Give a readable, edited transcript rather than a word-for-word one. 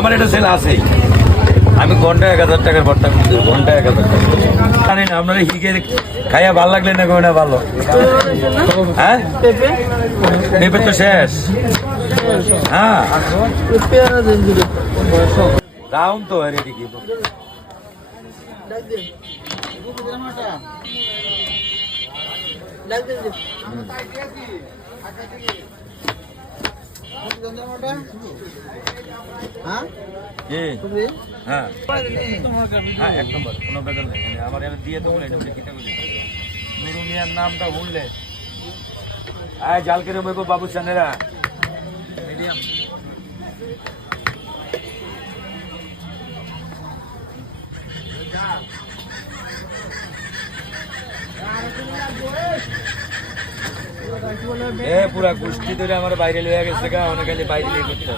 আমার এটা সেল আছেই। আমি ঘন্টায় 1000 টাকার ভর্তা করছি, ঘন্টায় 1000 টাকা। জানি না আপনারা হিগে খাইয়া ভালো লাগলে না কোনটা ভালো? হ্যাঁ পেঁপে তো শেষ। হ্যাঁ রাউন্ড তো রেডি কি হ্যাঁ হ্যাঁ এক নম্বর কোনো বেদল নেই। আমার এখানে দিয়ে তো বলে নুরু মিয়ার নামটা বললে জাল কেটে বইব বাবু চানেরা মিডিয়াম। পুরা গোষ্ঠী ধরে আমার বাইরে লইয়া গেছে গা, অনেক বাইরে করতে।